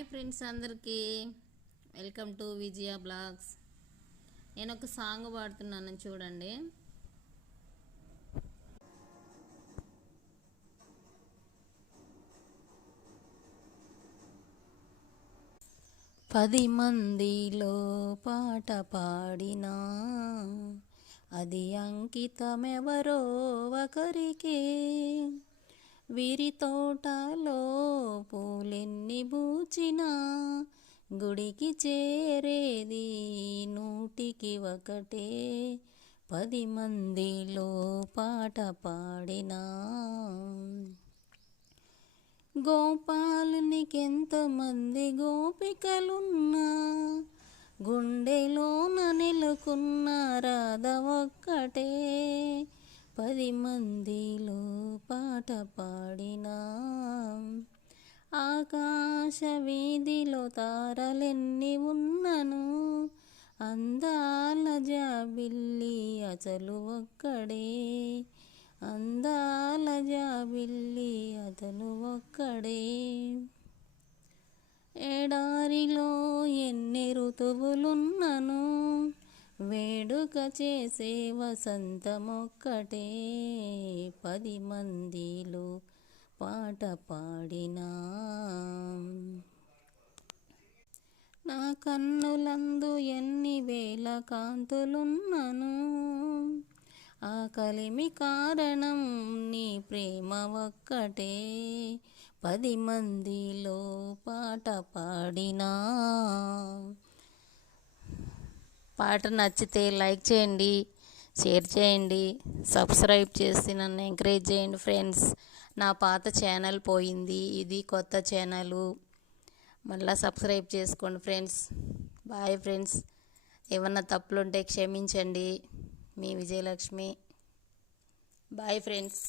Hi friends అందరికీ welcome to Vijaya blogs. నేను ఒక సాంగ్ పాడుతున్నాను చూడండి. పది మందిలో పాట పాడినా అది అంకితమెవరో ఒకరికే. వీరి తోటలో పూలెన్ని పూచినా గుడికి చేరేది నూటికి ఒకటే. 10 మందిలో పాట పాడినా గోపాలునికెంతమంది గోపికలున్నా గుండెలోన నెలకున్న రాధ ఒక్కటే. 10 మందిలో పాట పాడినా ఆకాశ వీధిలో తారలెన్ని ఉన్నను అందాల జాబిల్లి అసలు ఒక్కడే. అందాల జాబిల్లి అతను ఒక్కడే. ఎడారిలో ఎన్ని ఋతువులున్నను వేడుక చేసే వసంతమొక్కటే. 10 మందిలో పాట పాడినా నా కన్నులందు ఎన్ని వేల కాంతులున్నను ఆ కలిమి కారణం నీ ప్రేమ ఒక్కటే. 10 మందిలో పాట పాడినా. పాట నచ్చితే లైక్ చేయండి, షేర్ చేయండి, సబ్స్క్రైబ్ చేసి నన్ను ఎంకరేజ్ చేయండి ఫ్రెండ్స్. నా పాత ఛానల్ పోయింది, ఇది కొత్త ఛానల్, మళ్ళీ సబ్స్క్రైబ్ చేసుకోండి ఫ్రెండ్స్. Bye friends. ఏమన్నా తప్పులుంటే క్షమించండి. మీ విజయలక్ష్మి. Bye friends.